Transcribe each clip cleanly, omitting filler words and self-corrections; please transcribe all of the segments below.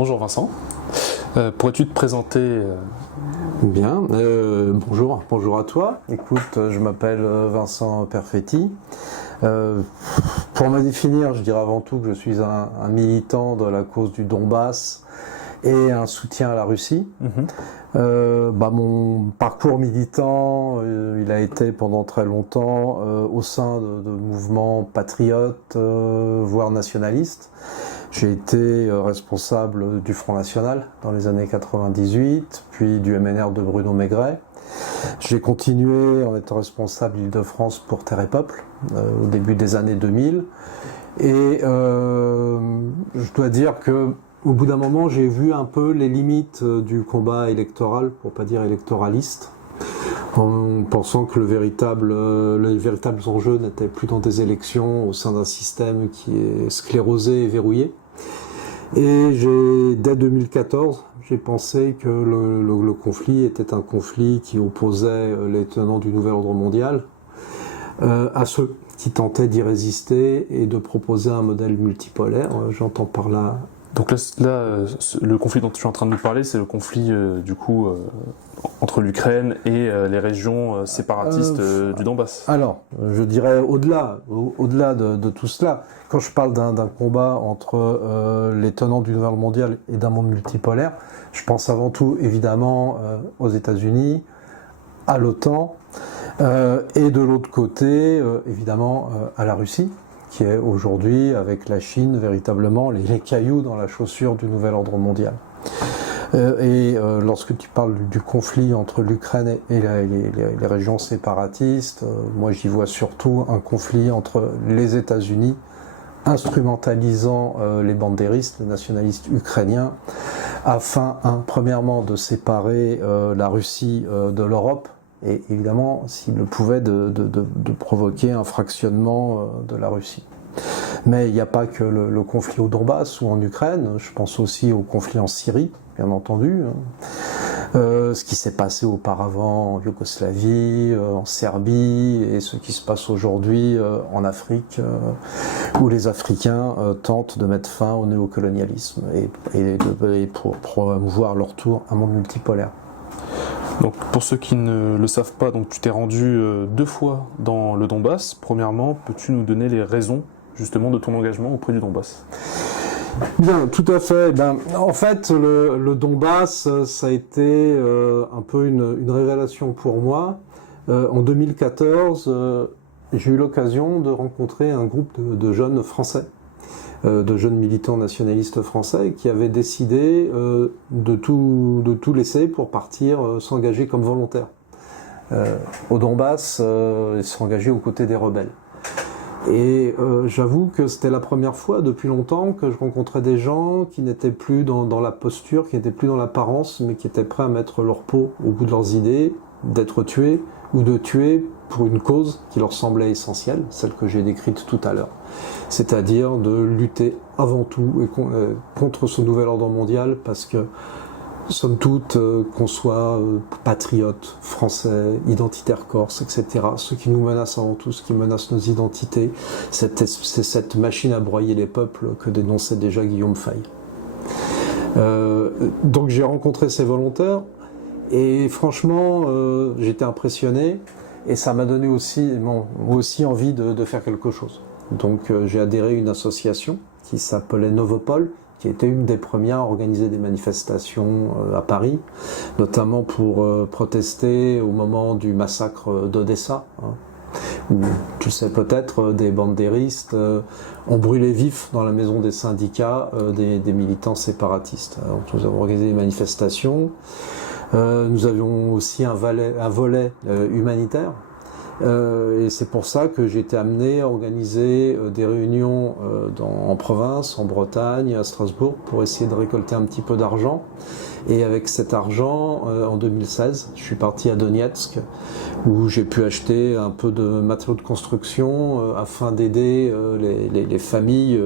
Bonjour Vincent, pourrais-tu te présenter Bien, bonjour à toi. Écoute, je m'appelle Vincent Perfetti. Pour me définir, je dirais avant tout que je suis un militant de la cause du Donbass et un soutien à la Russie. Mon parcours militant, il a été pendant très longtemps au sein de mouvements patriotes, voire nationalistes. J'ai été responsable du Front National dans les années 98, puis du MNR de Bruno Maigret. J'ai continué en étant responsable d'Île-de-France pour Terre et Peuple au début des années 2000. Et je dois dire que au bout d'un moment, j'ai vu un peu les limites du combat électoral, pour pas dire électoraliste, en pensant que les véritables enjeux n'étaient plus dans des élections au sein d'un système qui est sclérosé et verrouillé. Et dès 2014, j'ai pensé que le conflit était un conflit qui opposait les tenants du nouvel ordre mondial à ceux qui tentaient d'y résister et de proposer un modèle multipolaire. J'entends par là... Donc là, le conflit dont tu es en train de nous parler, c'est le conflit entre l'Ukraine et les régions séparatistes du Donbass. Alors, je dirais au-delà de tout cela, quand je parle d'un combat entre les tenants du nouvel ordre mondial et d'un monde multipolaire, je pense avant tout évidemment aux États-Unis, à l'OTAN, et de l'autre côté, évidemment, à la Russie, qui est aujourd'hui, avec la Chine, véritablement les cailloux dans la chaussure du nouvel ordre mondial. Lorsque tu parles du conflit entre l'Ukraine et les régions séparatistes, moi j'y vois surtout un conflit entre les États-Unis, instrumentalisant les bandéristes, les nationalistes ukrainiens, afin, premièrement, de séparer la Russie de l'Europe, et évidemment, s'il le pouvait, de provoquer un fractionnement de la Russie. Mais il n'y a pas que le conflit au Donbass ou en Ukraine, je pense aussi au conflit en Syrie, bien entendu. Ce qui s'est passé auparavant en Yougoslavie, en Serbie, et ce qui se passe aujourd'hui en Afrique, où les Africains tentent de mettre fin au néocolonialisme et pour promouvoir leur tour un monde multipolaire. Donc, pour ceux qui ne le savent pas, donc tu t'es rendu 2 fois dans le Donbass. Premièrement, peux-tu nous donner les raisons justement de ton engagement auprès du Donbass ? Bien, tout à fait. En fait, le Donbass, ça a été un peu une révélation pour moi. En 2014, j'ai eu l'occasion de rencontrer un groupe de jeunes Français, de jeunes militants nationalistes français qui avaient décidé de tout laisser pour partir s'engager comme volontaires au Donbass, et s'engager aux côtés des rebelles. Et j'avoue que c'était la première fois depuis longtemps que je rencontrais des gens qui n'étaient plus dans la posture, qui n'étaient plus dans l'apparence, mais qui étaient prêts à mettre leur peau au bout de leurs idées, d'être tués ou de tuer pour une cause qui leur semblait essentielle, celle que j'ai décrite tout à l'heure. C'est-à-dire de lutter avant tout contre ce nouvel ordre mondial, parce que, somme toute, qu'on soit patriote, français, identitaire corse, etc., ce qui nous menace avant tout, ce qui menace nos identités, c'est cette machine à broyer les peuples que dénonçait déjà Guillaume Faye. Donc j'ai rencontré ces volontaires, et franchement, j'étais impressionné, et ça m'a donné aussi envie de faire quelque chose. Donc j'ai adhéré à une association qui s'appelait Novopol, qui était une des premières à organiser des manifestations à Paris, notamment pour protester au moment du massacre d'Odessa, où, tu sais peut-être, des bandéristes ont brûlé vifs dans la maison des syndicats des militants séparatistes. Alors, nous avons organisé des manifestations. Nous avions aussi un volet humanitaire. Et c'est pour ça que j'ai été amené à organiser des réunions en province, en Bretagne, à Strasbourg, pour essayer de récolter un petit peu d'argent. Et avec cet argent, en 2016, je suis parti à Donetsk, où j'ai pu acheter un peu de matériaux de construction afin d'aider les familles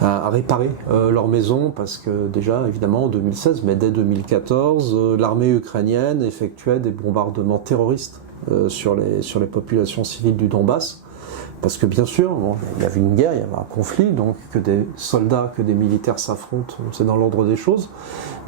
à réparer leur maison, parce que déjà, évidemment, en 2016, mais dès 2014, l'armée ukrainienne effectuait des bombardements terroristes sur les populations civiles du Donbass. Parce que bien sûr, bon, il y avait une guerre, il y avait un conflit, donc que des soldats, que des militaires s'affrontent, c'est dans l'ordre des choses.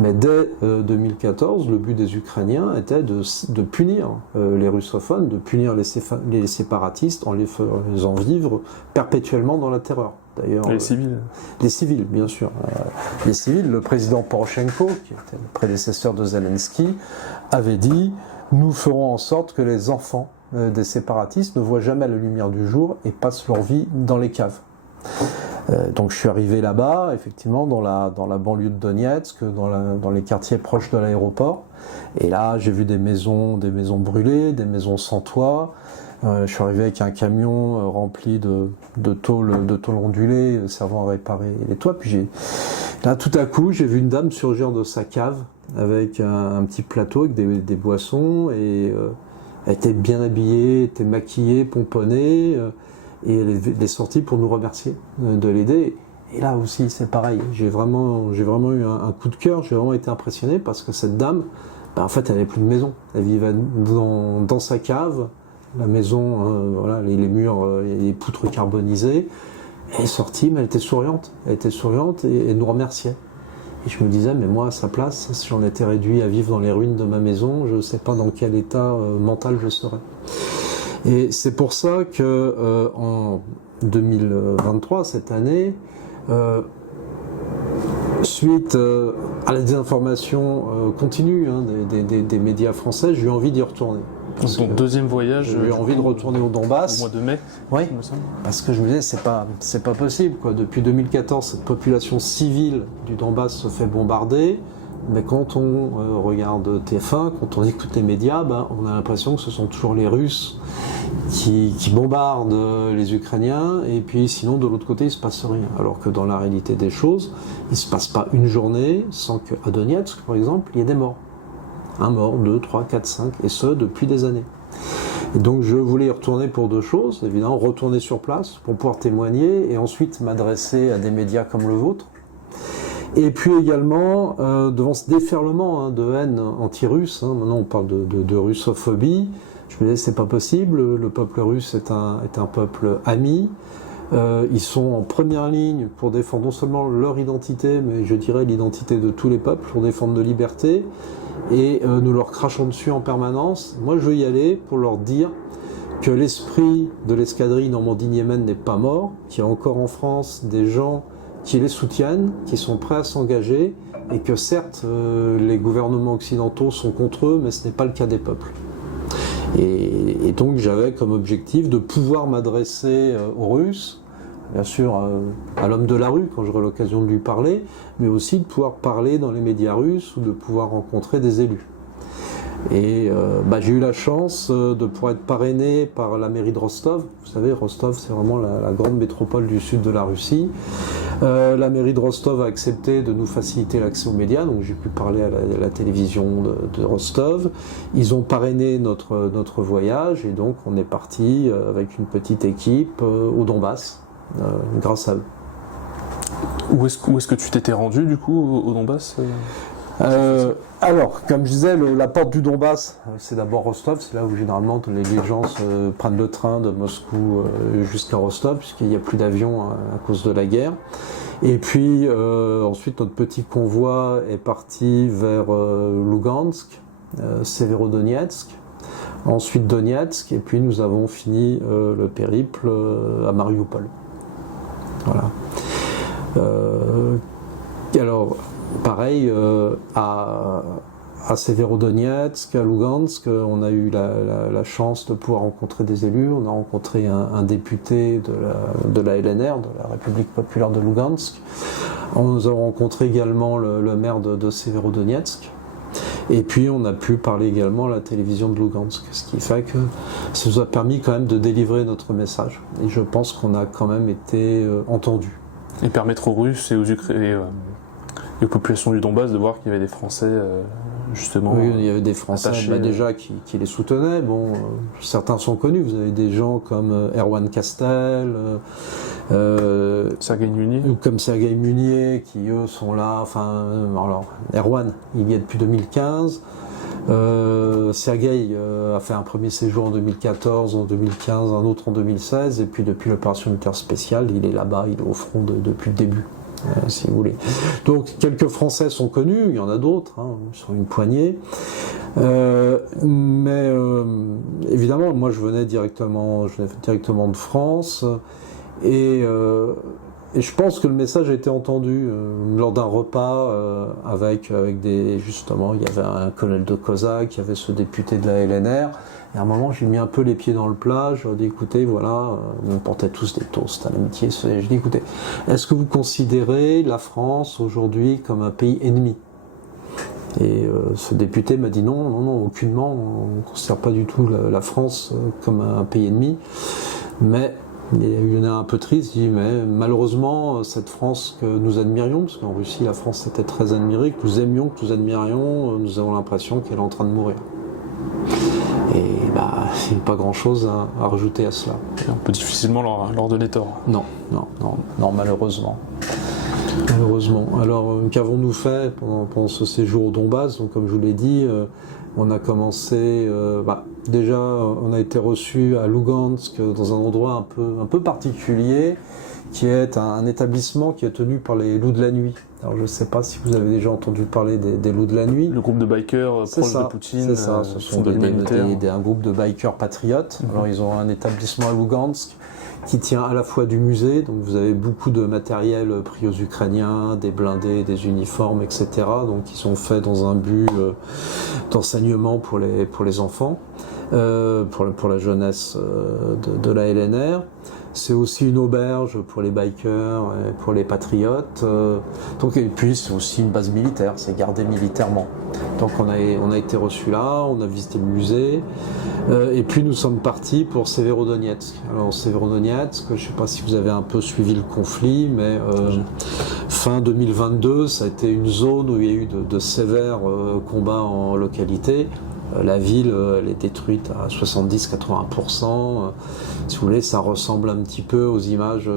Mais dès 2014, le but des Ukrainiens était de punir les russophones, de punir les séparatistes en les faisant vivre perpétuellement dans la terreur. D'ailleurs, les civils. Les civils, bien sûr. Les civils, le président Poroshenko, qui était le prédécesseur de Zelensky, avait dit « Nous ferons en sorte que les enfants des séparatistes ne voient jamais la lumière du jour et passent leur vie dans les caves ». Donc je suis arrivé là-bas, effectivement, dans la banlieue de Donetsk, dans les quartiers proches de l'aéroport. Et là, j'ai vu des maisons brûlées, des maisons sans toit. Je suis arrivé avec un camion rempli de tôles ondulées servant à réparer les toits. Puis là, tout à coup, j'ai vu une dame surgir de sa cave avec un petit plateau avec des boissons et elle était bien habillée, était maquillée, pomponnée et elle est sortie pour nous remercier de l'aider. Et là aussi, c'est pareil. J'ai vraiment eu un coup de cœur. J'ai vraiment été impressionné parce que cette dame, en fait, elle n'avait plus de maison. Elle vivait dans sa cave. La maison, voilà, les murs, les poutres carbonisées. Elle est sortie, mais elle était souriante. Elle était souriante et nous remerciait. Et je me disais, mais moi, à sa place, si j'en étais réduit à vivre dans les ruines de ma maison, je ne sais pas dans quel état mental je serais. Et c'est pour ça que en 2023, cette année, suite à la désinformation continue des médias français, j'ai eu envie d'y retourner. Ton deuxième voyage. J'ai eu envie de retourner au Donbass. Au mois de mai. Oui. Parce que je me disais, c'est pas possible, quoi. Depuis 2014, cette population civile du Donbass se fait bombarder. Mais quand on regarde TF1, quand on écoute les médias, on a l'impression que ce sont toujours les Russes qui bombardent les Ukrainiens, et puis sinon de l'autre côté il se passe rien. Alors que dans la réalité des choses, il se passe pas une journée sans qu'à Donetsk, par exemple, il y ait des morts. Un mort, 2, 3, 4, 5, et ce depuis des années. Et donc je voulais y retourner pour deux choses, évidemment retourner sur place pour pouvoir témoigner et ensuite m'adresser à des médias comme le vôtre. Et puis également, devant ce déferlement de haine anti-russe, maintenant on parle de russophobie, je me disais c'est pas possible, le peuple russe est un peuple ami, ils sont en première ligne pour défendre non seulement leur identité, mais je dirais l'identité de tous les peuples, pour défendre nos libertés, et nous leur crachons dessus en permanence. Moi je veux y aller pour leur dire que l'esprit de l'escadrille Normandie-Niemen n'est pas mort, qu'il y a encore en France des gens qui les soutiennent, qui sont prêts à s'engager, et que certes, les gouvernements occidentaux sont contre eux, mais ce n'est pas le cas des peuples. Et donc j'avais comme objectif de pouvoir m'adresser aux Russes, bien sûr à l'homme de la rue quand j'aurai l'occasion de lui parler, mais aussi de pouvoir parler dans les médias russes ou de pouvoir rencontrer des élus. Et j'ai eu la chance de pouvoir être parrainé par la mairie de Rostov. Vous savez, Rostov, c'est vraiment la grande métropole du sud de la Russie. La mairie de Rostov a accepté de nous faciliter l'accès aux médias, donc j'ai pu parler à la télévision de Rostov. Ils ont parrainé notre voyage, et donc on est parti avec une petite équipe au Donbass, grâce à eux. Où est-ce que tu t'étais rendu, du coup, au Donbass Alors, comme je disais, la porte du Donbass, c'est d'abord Rostov, c'est là où généralement les gens prennent le train de Moscou jusqu'à Rostov, puisqu'il n'y a plus d'avions à cause de la guerre. Et puis ensuite, notre petit convoi est parti vers Lugansk, Severodonetsk, ensuite Donetsk, et puis nous avons fini le périple à Mariupol. Voilà. Alors, pareil, à Severodonetsk, à Lugansk, on a eu la chance de pouvoir rencontrer des élus. On a rencontré un député de la LNR, de la République populaire de Lugansk. Nous avons rencontré également le maire de Severodonetsk. Et puis on a pu parler également à la télévision de Lugansk, ce qui fait que ça nous a permis quand même de délivrer notre message. Et je pense qu'on a quand même été entendus. Et permettre aux Russes et aux Ukrainiens et aux populations du Donbass de voir qu'il y avait des Français justement. Oui, il y avait des Français déjà qui les soutenaient. Bon, certains sont connus. Vous avez des gens comme Erwan Castel, Sergueï Munier, ou comme Sergueï Munier, qui eux sont là. Enfin, alors Erwan, il y est depuis 2015. Sergueï a fait un premier séjour en 2014, en 2015, un autre en 2016, et puis depuis l'opération militaire spéciale, il est là-bas, il est au front depuis le début, si vous voulez. Donc quelques Français sont connus, il y en a d'autres, sur une poignée, mais évidemment, moi je venais directement de France, et je pense que le message a été entendu lors d'un repas avec justement, il y avait un colonel de Cosaque, il y avait ce député de la LNR, et à un moment j'ai mis un peu les pieds dans le plat, je leur ai dit écoutez, voilà, on portait tous des toasts à l'amitié, je dis écoutez, est-ce que vous considérez la France aujourd'hui comme un pays ennemi ? Et ce député m'a dit non, aucunement, on ne considère pas du tout la France comme un pays ennemi, mais il y en a un peu triste, il dit mais malheureusement cette France que nous admirions, parce qu'en Russie la France était très admirée, que nous aimions, que nous admirions, nous avons l'impression qu'elle est en train de mourir. Et il n'y a pas grand chose à rajouter à cela. On peut difficilement leur donner tort. Non, malheureusement. Malheureusement. Alors qu'avons-nous fait pendant ce séjour au Donbass ? Donc comme je vous l'ai dit, on a commencé, déjà on a été reçu à Lugansk dans un endroit un peu particulier, qui est un établissement qui est tenu par les loups de la nuit. Alors je ne sais pas si vous avez déjà entendu parler des loups de la nuit. Le groupe de bikers proches de Poutine. C'est ça, ce sont un groupe de bikers patriotes. Alors ils ont un établissement à Lugansk qui tient à la fois du musée, donc vous avez beaucoup de matériel pris aux Ukrainiens, des blindés, des uniformes, etc. Donc ils sont faits dans un but d'enseignement pour les enfants, pour la jeunesse de la LNR. C'est aussi une auberge pour les bikers et pour les patriotes. Et puis c'est aussi une base militaire, c'est gardé militairement. Donc on a été reçus là, on a visité le musée, et puis nous sommes partis pour Severodonetsk. Alors Severodonetsk, je ne sais pas si vous avez un peu suivi le conflit, mais fin 2022, ça a été une zone où il y a eu de sévères combats en localité. La ville, elle est détruite à 70-80%. Si vous voulez, ça ressemble un petit peu aux images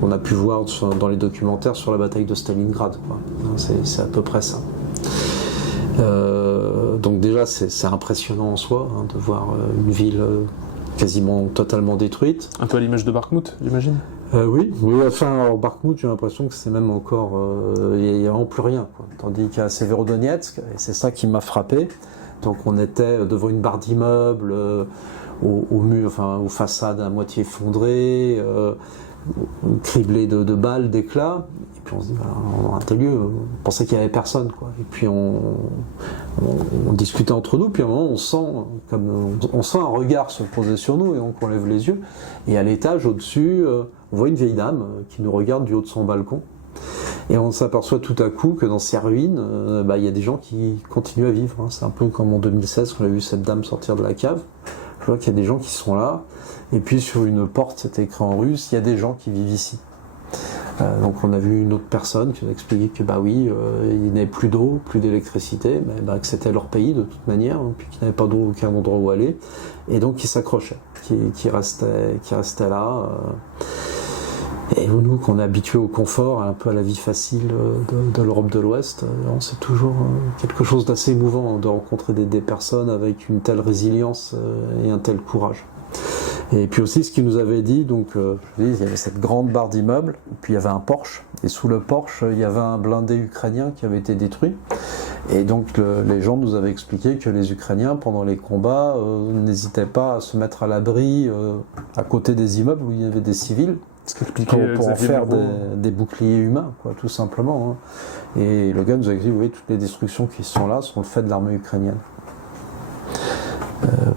qu'on a pu voir dans les documentaires sur la bataille de Stalingrad, quoi. C'est à peu près ça. Donc déjà, c'est impressionnant en soi, de voir une ville quasiment totalement détruite. Un peu à l'image de Bakhmout, j'imagine. Oui, alors Bakhmout, j'ai l'impression que c'est même encore... il n'y a vraiment plus rien, quoi. Tandis qu'à Severodonetsk, et c'est ça qui m'a frappé, donc on était devant une barre d'immeubles, au mur, aux façades à moitié effondrées, criblées de balles, d'éclats. Et puis on se dit, dans un tel lieu, on pensait qu'il n'y avait personne, quoi. Et puis on discutait entre nous, puis à un moment on sent un regard se poser sur nous, et donc on lève les yeux. Et à l'étage au-dessus, on voit une vieille dame qui nous regarde du haut de son balcon. Et on s'aperçoit tout à coup que dans ces ruines, il y a des gens qui continuent à vivre. C'est un peu comme en 2016 quand on a vu cette dame sortir de la cave. Je vois qu'il y a des gens qui sont là. Et puis sur une porte, c'était écrit en russe, il y a des gens qui vivent ici. Donc on a vu une autre personne qui nous a expliqué que il n'y avait plus d'eau, plus d'électricité, mais que c'était leur pays de toute manière, puis qu'ils n'avaient pas aucun endroit où aller. Et donc ils s'accrochaient, qui restaient là. Et nous, qu'on est habitués au confort, un peu à la vie facile de l'Europe de l'Ouest, c'est toujours quelque chose d'assez émouvant de rencontrer des personnes avec une telle résilience et un tel courage. Et puis aussi, ce qu'ils nous avaient dit, donc il y avait cette grande barre d'immeubles, puis il y avait un Porsche, et sous le Porsche, il y avait un blindé ukrainien qui avait été détruit. Et donc les gens nous avaient expliqué que les Ukrainiens, pendant les combats, n'hésitaient pas à se mettre à l'abri à côté des immeubles où il y avait des civils, pour en faire des boucliers humains, quoi, tout simplement. Et le gars nous a dit, oui, toutes les destructions qui sont là sont le fait de l'armée ukrainienne.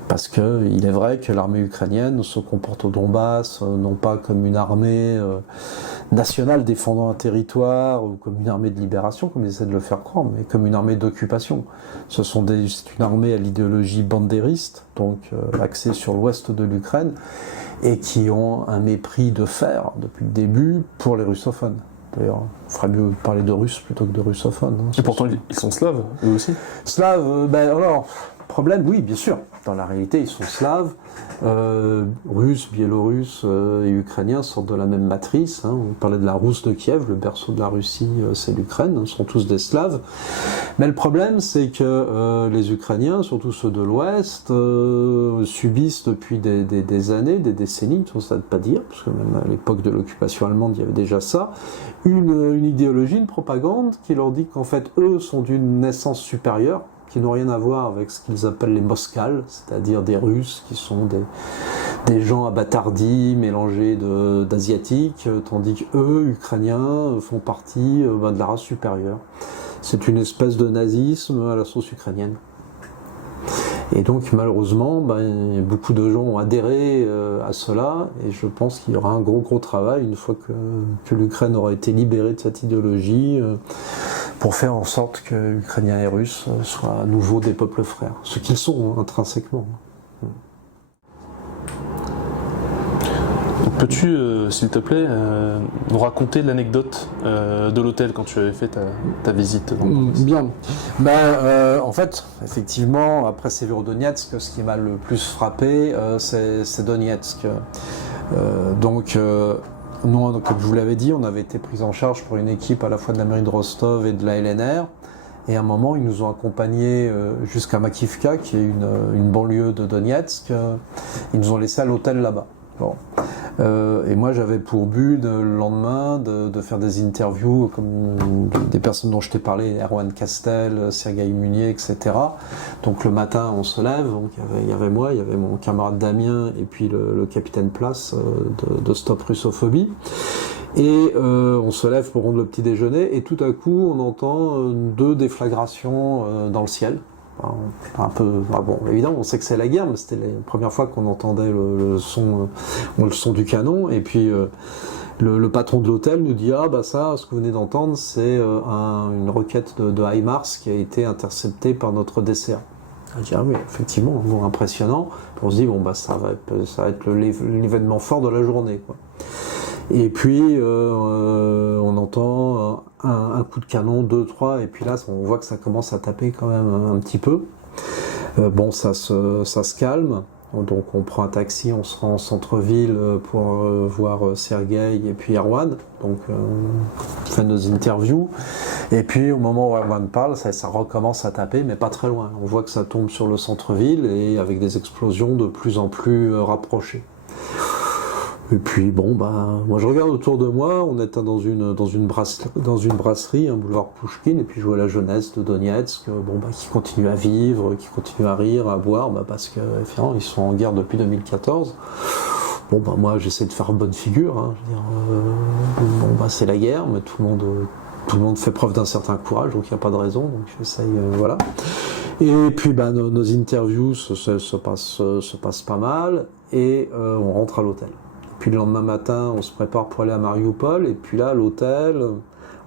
Parce qu'il est vrai que l'armée ukrainienne se comporte au Donbass non pas comme une armée nationale défendant un territoire ou comme une armée de libération, comme ils essaient de le faire croire, mais comme une armée d'occupation. C'est une armée à l'idéologie bandériste, donc axée sur l'ouest de l'Ukraine, et qui ont un mépris de fer depuis le début pour les russophones. D'ailleurs, il ferait mieux parler de russes plutôt que de russophones. Et pourtant, ils sont slaves, eux aussi. Slaves, alors... problème, oui, bien sûr. Dans la réalité, ils sont slaves, russes, biélorusses et ukrainiens sortent de la même matrice. Hein. On parlait de la Rousse de Kiev, le berceau de la Russie, c'est l'Ukraine, ils sont tous des slaves. Mais le problème, c'est que les Ukrainiens, surtout ceux de l'Ouest, subissent depuis des années, des décennies, ça ne veut pas dire, parce que même à l'époque de l'occupation allemande, il y avait déjà ça, une idéologie, une propagande qui leur dit qu'en fait, eux sont d'une naissance supérieure, qui n'ont rien à voir avec ce qu'ils appellent les Moskals, c'est-à-dire des Russes qui sont des gens abâtardis, mélangés d'Asiatiques, tandis qu'eux, Ukrainiens, font partie de la race supérieure. C'est une espèce de nazisme à la sauce ukrainienne. Et donc malheureusement, beaucoup de gens ont adhéré à cela, et je pense qu'il y aura un gros travail une fois que l'Ukraine aura été libérée de cette idéologie, pour faire en sorte que Ukrainiens et Russes soient à nouveau des peuples frères, ce qu'ils sont intrinsèquement. Peux-tu, s'il te plaît, nous raconter l'anecdote de l'hôtel quand tu avais fait ta visite Bien. En fait, effectivement, après Sévérodonetsk, ce qui m'a le plus frappé, c'est Donetsk. Nous, comme je vous l'avais dit, on avait été pris en charge par une équipe à la fois de la mairie de Rostov et de la LNR. Et à un moment, ils nous ont accompagnés jusqu'à Makivka, qui est une banlieue de Donetsk. Ils nous ont laissés à l'hôtel là-bas. Bon. Et moi, j'avais pour but le lendemain de faire des interviews comme des personnes dont je t'ai parlé, Erwan Castel, Sergueï Munier, etc. Donc le matin, on se lève. Donc il y avait moi, il y avait mon camarade Damien et puis le capitaine Place de Stop Russophobie. Et on se lève pour rendre le petit déjeuner et tout à coup, on entend 2 déflagrations dans le ciel. Un peu, bon, évidemment, on sait que c'est la guerre, mais c'était la première fois qu'on entendait le son du canon. Et puis le patron de l'hôtel nous dit ça, ce que vous venez d'entendre, c'est une roquette de HIMARS qui a été interceptée par notre DCA. Je dis oui, effectivement, impressionnant. On se dit ça va être l'événement fort de la journée, quoi. Et puis on entend un coup de canon, 2, 3, et puis là on voit que ça commence à taper quand même un petit peu. Ça se calme, donc on prend un taxi, on se rend en centre-ville pour voir Sergueï et puis Erwan, donc on fait nos interviews, et puis au moment où Erwan parle, ça recommence à taper, mais pas très loin. On voit que ça tombe sur le centre-ville et avec des explosions de plus en plus rapprochées. Et puis moi je regarde autour de moi, on était dans une brasserie, un boulevard Pouchkine, et puis je vois la jeunesse de Donetsk, qui continue à vivre, qui continue à rire, à boire, parce que finalement ils sont en guerre depuis 2014. Moi j'essaie de faire bonne figure, hein. C'est la guerre, mais tout le monde fait preuve d'un certain courage, donc il n'y a pas de raison, donc j'essaye, voilà. Et puis nos interviews se passent pas mal, et on rentre à l'hôtel. Puis le lendemain matin, on se prépare pour aller à Mariupol, et puis là, à l'hôtel,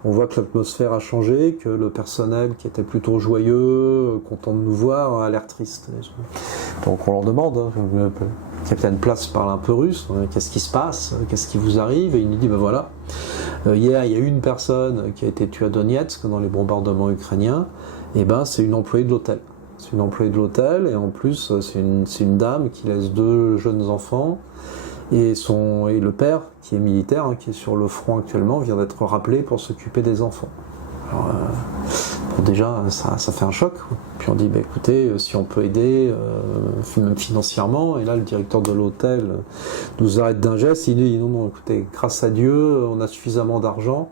on voit que l'atmosphère a changé, que le personnel qui était plutôt joyeux, content de nous voir, a l'air triste. Donc on leur demande, le capitaine Place parle un peu russe, qu'est-ce qui se passe, qu'est-ce qui vous arrive, et il nous dit, hier il y a eu une personne qui a été tuée à Donetsk dans les bombardements ukrainiens, et c'est une employée de l'hôtel. C'est une employée de l'hôtel, et en plus c'est une dame qui laisse 2 jeunes enfants, et le père, qui est militaire, qui est sur le front actuellement, vient d'être rappelé pour s'occuper des enfants. Alors, déjà, ça fait un choc. Puis on dit, écoutez, si on peut aider, même financièrement, et là, le directeur de l'hôtel nous arrête d'un geste, il dit, non, écoutez, grâce à Dieu, on a suffisamment d'argent,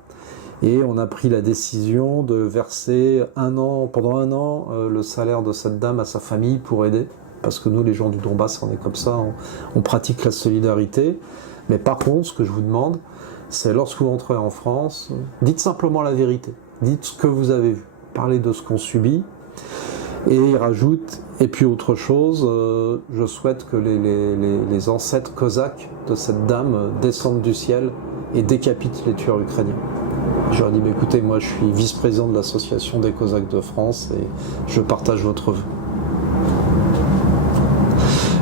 et on a pris la décision de verser pendant un an, le salaire de cette dame à sa famille pour aider. Parce que nous, les gens du Donbass, on est comme ça, on pratique la solidarité. Mais par contre, ce que je vous demande, c'est lorsque vous rentrez en France, dites simplement la vérité. Dites ce que vous avez vu. Parlez de ce qu'on subit. Et il rajoute, et puis autre chose, je souhaite que les ancêtres cosaques de cette dame descendent du ciel et décapitent les tueurs ukrainiens. Je leur dis, écoutez, moi je suis vice-président de l'association des Cosaques de France et je partage votre vœu.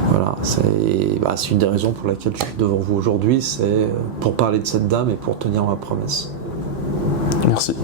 Voilà, c'est une des raisons pour laquelle je suis devant vous aujourd'hui, c'est pour parler de cette dame et pour tenir ma promesse. Merci.